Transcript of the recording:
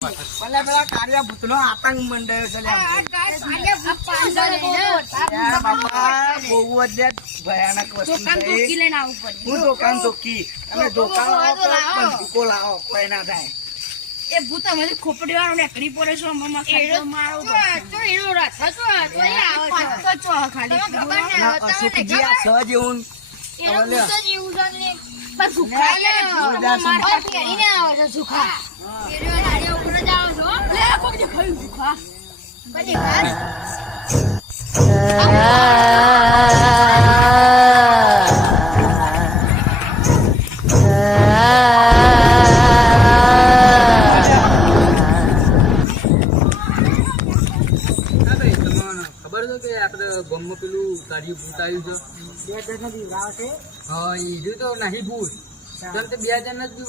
પેલા કાર્ય ભૂતનો આતંક મંડાયો છે બાપા બહુ જ ભયાનક વસ્તુ હું દુકાન ચોખ્ખી અને દુકાન બંદૂકો લાવો કોઈ ના થાય એ ભૂત અમારી ખોપડી વાળો ને કરી પડે છે મમ્મા ખાઈ મારો તો એનો રાત હતો તો એ આવે તો ચો ખાલી અશુભજી આ સહ જેવું એનો ભૂત જ એવું છે ને પણ સુખા લે મારા પેરીને આવે છે સુખા પેરીઓ ગાડી ઉપર જ આવે છો લે કોક જે ખાઈ સુખા બધી વાત ગમમાં પેલું કાર્ય ભૂત આવ્યું છે 2 જણ દીવડાવે છે હા એ તો નહીં ભૂત બે જણ જ